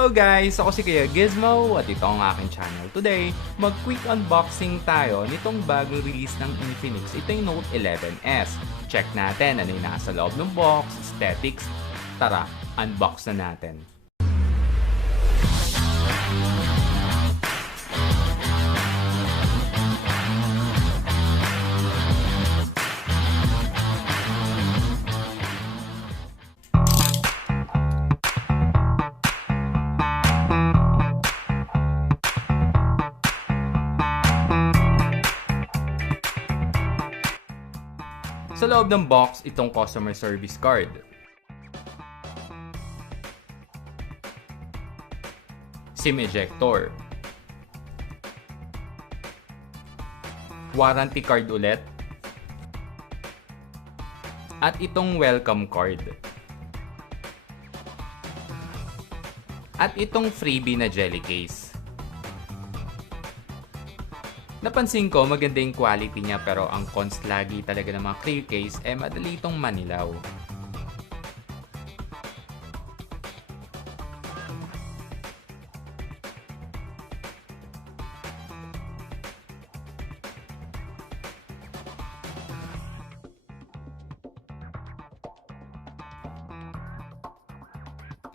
Hello guys! Ako si Kuya Gizmo at ito ang aking channel. Today, mag-quick unboxing tayo nitong bagong release ng Infinix. Ito yung Note 11S. Check natin ano yung nasa loob ng box, aesthetics. Tara, unbox na natin. Sa loob ng box, itong customer service card. SIM ejector. Warranty card ulit. At itong welcome card. At itong freebie na jelly case. Napansin ko maganda yung quality niya pero ang cons lagi talaga ng mga clear case madali itong manilaw.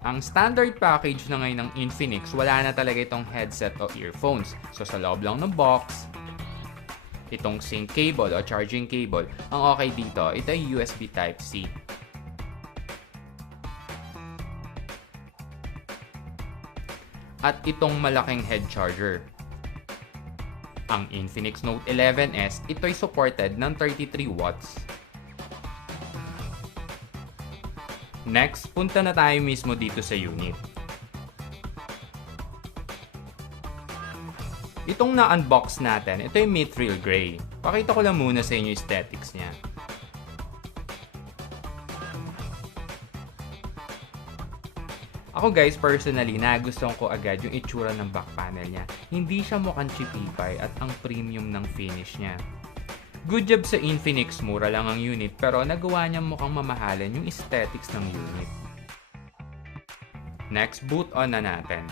Ang standard package na ngayon ng Infinix, wala na talaga itong headset o earphones. So sa loob lang ng box, itong sync cable o charging cable. Ang okay dito, ito ay USB Type-C. At itong malaking head charger. Ang Infinix Note 11S, ito ay supported ng 33 watts. Next, punta na tayo mismo dito sa unit. Itong na-unbox natin, ito yung Mithril Gray. Pakita ko lang muna sa inyo yung aesthetics niya. Ako guys, personally, nagustuhan ko agad yung itsura ng back panel niya. Hindi siya mukhang chipipay at ang premium ng finish niya. Good job sa Infinix, mura lang ang unit pero nagawa niya mukhang mamahalan yung aesthetics ng unit. Next, boot on na natin.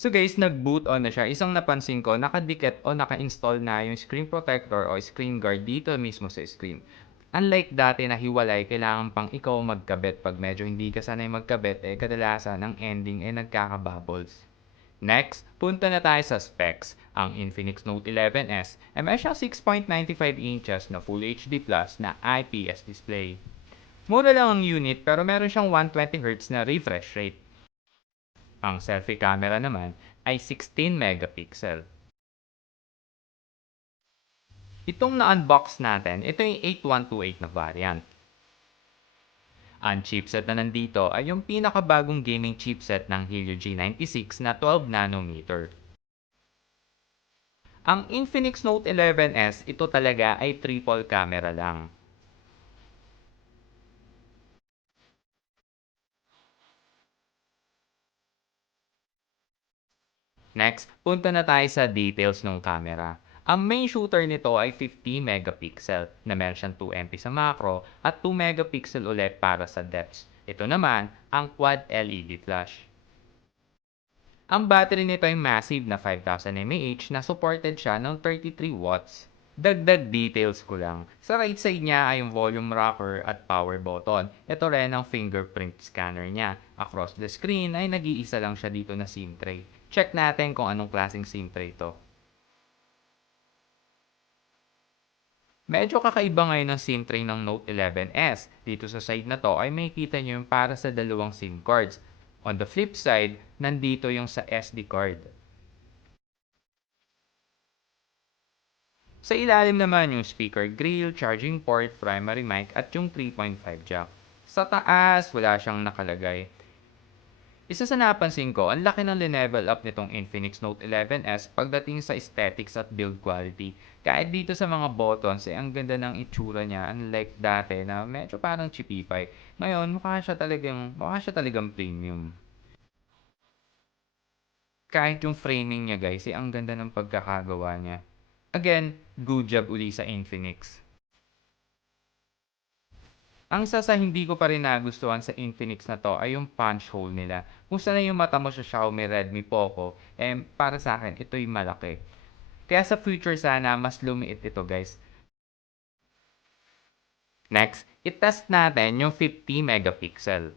So guys, nag-boot on na siya. Isang napansin ko, nakadikit o naka-install na yung screen protector o screen guard dito mismo sa screen. Unlike dati na hiwalay, kailangan pang ikaw magkabit. Pag medyo hindi ka sanay magkabit, kadalasan ang ending nagkaka-bubbles. Next, punta na tayo sa specs. Ang Infinix Note 11S ay may siyang 6.95 inches na Full HD Plus na IPS display. Mura lang ang unit pero meron siyang 120Hz na refresh rate. Ang selfie camera naman ay 16 megapixel. Itong na-unbox natin, ito yung 8128 na variant. Ang chipset na nandito ay yung pinakabagong gaming chipset ng Helio G96 na 12 nanometer. Ang Infinix Note 11S, ito talaga ay triple camera lang. Next, punta na tayo sa details ng camera. Ang main shooter nito ay 50 megapixel na meron siyang 2MP sa macro at 2 megapixel ulit para sa depths. Ito naman ang quad LED flash. Ang battery nito ay massive na 5000 mAh na supported siya ng 33 watts. Dagdag details ko lang. Sa right side niya ay yung volume rocker at power button. Ito rin ang fingerprint scanner niya. Across the screen ay nag-iisa lang siya dito na SIM tray. Check natin kung anong klaseng SIM tray ito. Medyo kakaiba ngayon ng SIM tray ng Note 11S. Dito sa side na to ay makikita nyo yung para sa dalawang SIM cards. On the flip side, nandito yung sa SD card. Sa ilalim naman yung speaker grill, charging port, primary mic at yung 3.5 jack. Sa taas, wala siyang nakalagay. Isa sa napansin ko, ang laki ng level up nitong Infinix Note 11S pagdating sa aesthetics at build quality. Kahit dito sa mga buttons, ang ganda ng itsura niya, unlike dati na medyo parang chipipay. Ngayon, mukha siya talagang premium. kahit yung framing niya guys, ang ganda ng pagkakagawa niya. Again, good job uli sa Infinix. Ang isa sa hindi ko pa rin nagustuhan sa Infinix na 'to ay yung punch hole nila. Kung sanay yung mata mo sa Xiaomi Redmi Poco, para sa akin ito'y malaki. Kaya sa future sana mas lumiit ito guys. Next, i-test natin yung 50 megapixel.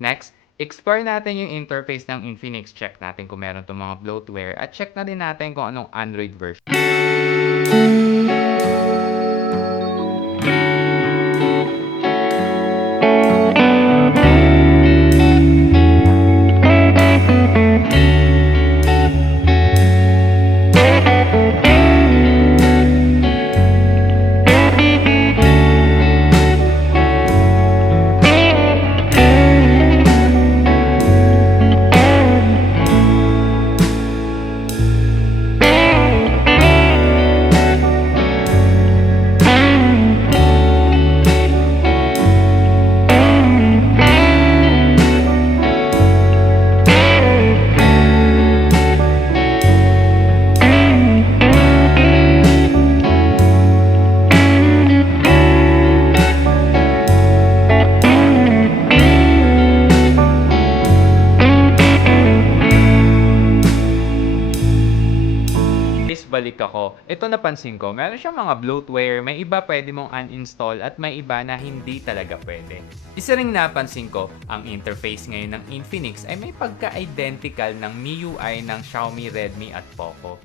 Next, explore natin yung interface ng Infinix. Check natin kung meron itong mga bloatware at check na din natin kung anong Android version. Balik ako. Ito napansin ko, meron siyang mga bloatware, may iba pwede mong uninstall at may iba na hindi talaga pwede. Isa ring napansin ko, ang interface ngayon ng Infinix ay may pagka-identical ng MIUI ng Xiaomi, Redmi at Poco.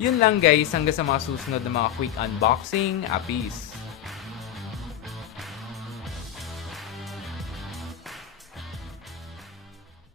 Yun lang guys, hanggang sa mga susunod na mga quick unboxing. Peace!